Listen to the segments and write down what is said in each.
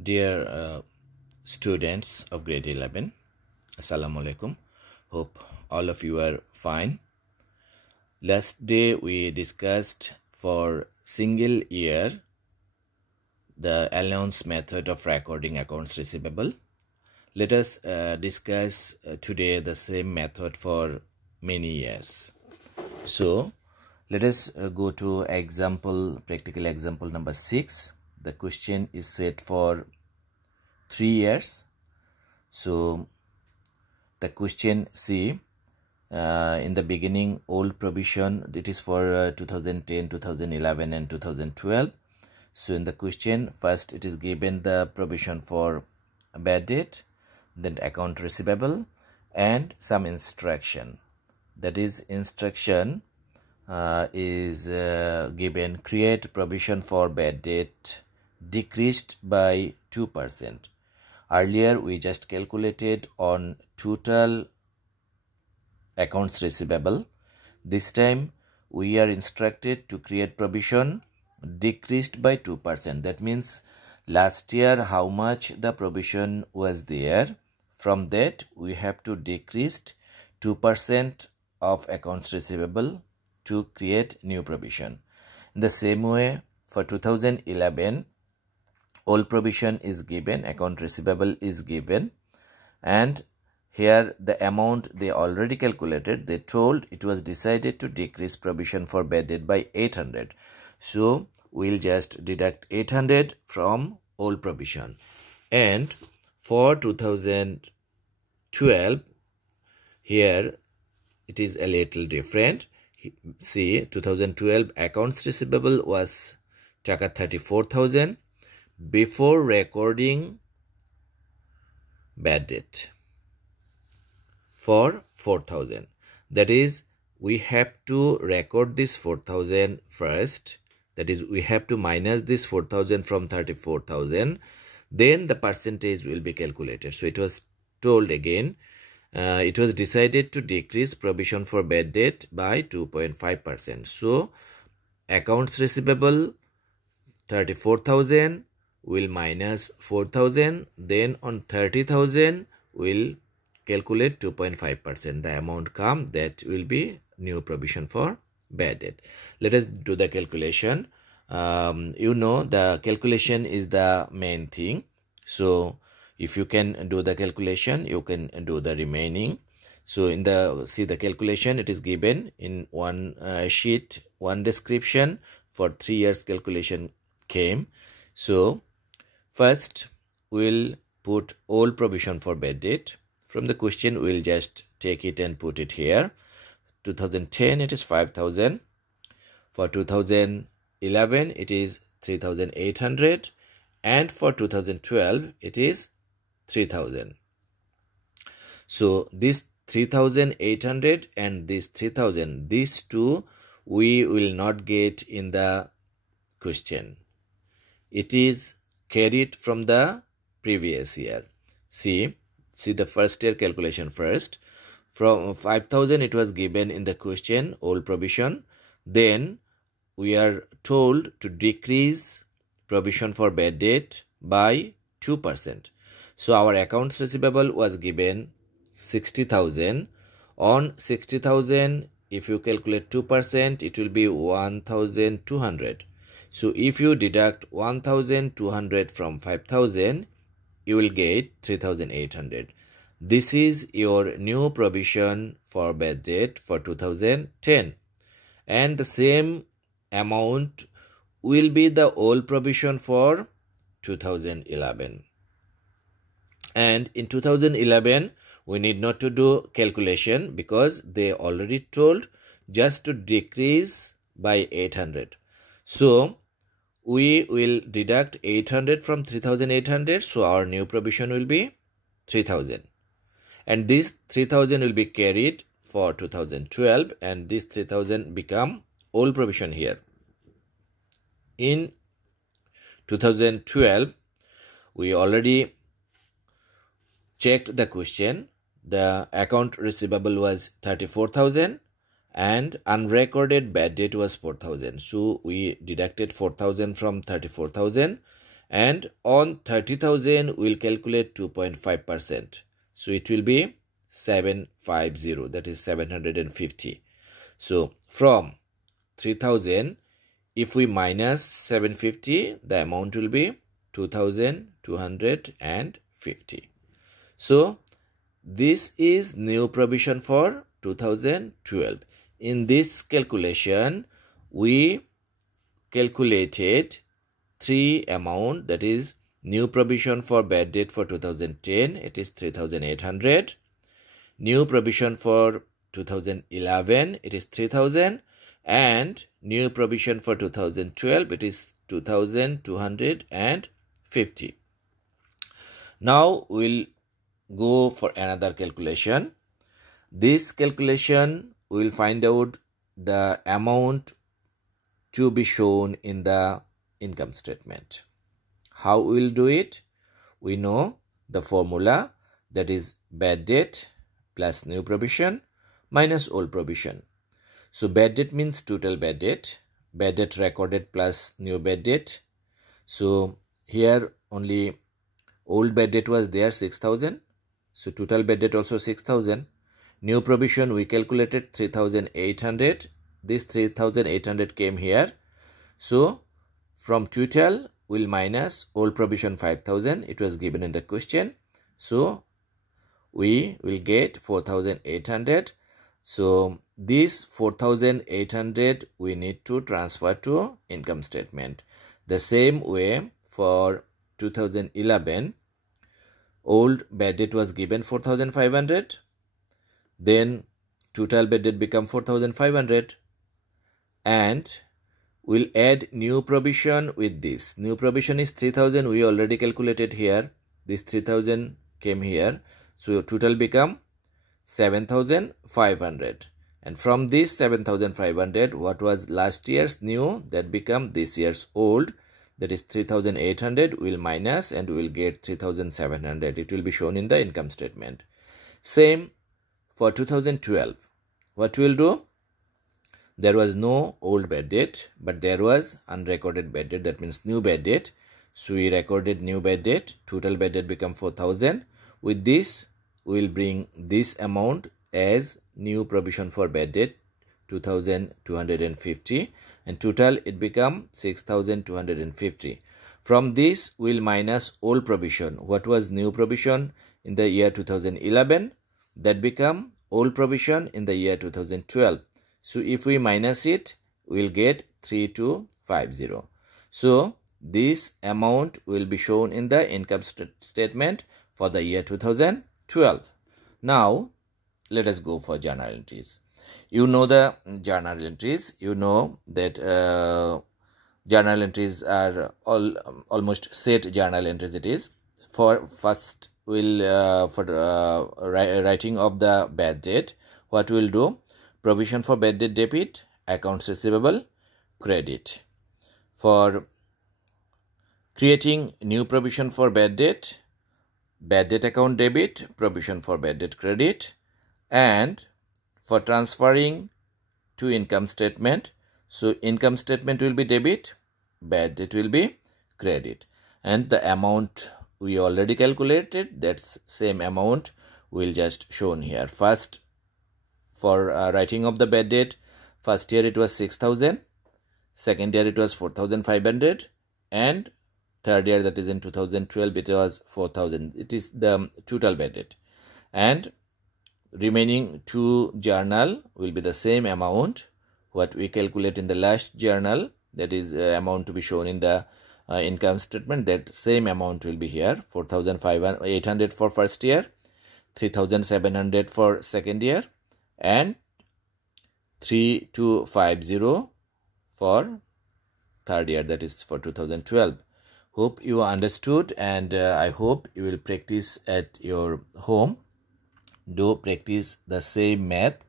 Dear students of grade 11, Assalamu alaikum. Hope all of you are fine. Last day we discussed for single year the allowance method of recording accounts receivable. Let us discuss today the same method for many years. So let us go to practical example number 6. The question is set for 3 years. So the question C, in the beginning old provision, it is for 2010, 2011 and 2012. So in the question, first it is given the provision for bad debt, then account receivable and some instruction. That is, instruction is given: create provision for bad debt decreased by 2%. Earlier we just calculated on total accounts receivable. This time we are instructed to create provision decreased by 2%. That means last year how much the provision was there, from that we have to decrease 2% of accounts receivable to create new provision. In the same way, for 2011, all provision is given, account receivable is given, and here the amount they already calculated, they told it was decided to decrease provision for bad debt by 800. So we'll just deduct 800 from all provision. And for 2012, here it is a little different. See, 2012 accounts receivable was taka 34,000 before recording bad debt for 4,000. That is, we have to record this 4,000 first. That is, we have to minus this 4,000 from 34,000. Then the percentage will be calculated. So it was told again, it was decided to decrease provision for bad debt by 2.5%. So accounts receivable 34,000 will minus 4,000. Then on 30,000 will calculate 2.5%. The amount come, that will be new provision for bad debt. Let us do the calculation. You know, the calculation is the main thing. So if you can do the calculation, you can do the remaining. So in the the calculation, it is given in one sheet, one description. For 3 years calculation came. So first we'll put all provision for bad debt. From the question we'll just take it and put it here. 2010 it is 5,000. For 2011 it is 3,800, and for 2012 it is 3,000. So this 3,800 and this 3,000, these two we will not get in the question. It is carried from the previous year. See the first year calculation first. From 5,000 it was given in the question, all provision. Then we are told to decrease provision for bad debt by 2%. So our accounts receivable was given 60,000. On 60,000, if you calculate 2%, it will be 1,200. So if you deduct 1,200 from 5,000, you will get 3,800. This is your new provision for bad debt for 2010. And the same amount will be the old provision for 2011. And in 2011, we need not to do calculation because they already told just to decrease by 800. So we will deduct 800 from 3,800. So our new provision will be 3,000. And this 3,000 will be carried for 2012, and this 3,000 become old provision here. In 2012, we already checked the question. The account receivable was 34,000 and unrecorded bad debt was 4,000. So we deducted 4,000 from 34,000 and on 30,000 we'll calculate 2.5%. So it will be 750, that is 750. So from 3000, if we minus 750, the amount will be 2250. So this is new provision for 2012. In this calculation, we calculated three amount, that is new provision for bad debt for 2010, it is 3800. New provision for 2011, it is 3000, and new provision for 2012, it is 2250. Now we'll go for another calculation. This calculation will find out the amount to be shown in the income statement. How we will do it? We know the formula, that is bad debt plus new provision minus old provision. So bad debt means total bad debt recorded plus new bad debt. So here only old bad debt was there 6,000. So total bad debt also 6,000. New provision we calculated 3,800. This 3,800 came here. So from total we'll minus old provision 5,000. It was given in the question. So we will get 4,800. So this 4,800 we need to transfer to income statement. The same way for 2011, old bad debt was given 4,500. Then total bad debt become 4,500, and we'll add new provision with this. New provision is 3,000. We already calculated here. This 3,000 came here. So total become 7,500. And from this 7,500, what was last year's new, that become this year's old, that is 3,800. We'll minus and we'll get 3,700. It will be shown in the income statement. Same for 2012. What we'll do? There was no old bad debt, but there was unrecorded bad debt, that means new bad debt. So we recorded new bad debt. Total bad debt become 4,000. With this, we will bring this amount as new provision for bad debt, 2,250, and total it become 6,250. From this, we will minus old provision. What was new provision in the year 2011? That become old provision in the year 2012. So if we minus it, we will get 3,250. So this amount will be shown in the income statement for the year 2012. Now let us go for journal entries. You know the journal entries. You know that journal entries are almost set journal entries. It is for first will for writing of the bad debt. What we'll do? Provision for bad debt debit, accounts receivable, credit. For creating new provision for bad debt account debit, provision for bad debt credit, and for transferring to income statement, so income statement will be debit, bad debt will be credit, and the amount we already calculated, that's same amount will just shown here. First, for writing of the bad debt, first year it was 6,000, second year it was 4,500, and third year, that is in 2012, it was 4,000. It is the total bad debt, and remaining two journal will be the same amount what we calculate in the last journal, that is amount to be shown in the income statement. That same amount will be here, 4,800 for first year, 3,700 for second year, and 3,250 for third year, that is for 2012. Hope you understood, and I hope you will practice at your home. Do practice the same math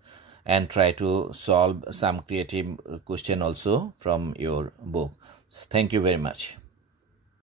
and try to solve some creative question also from your book. Thank you very much.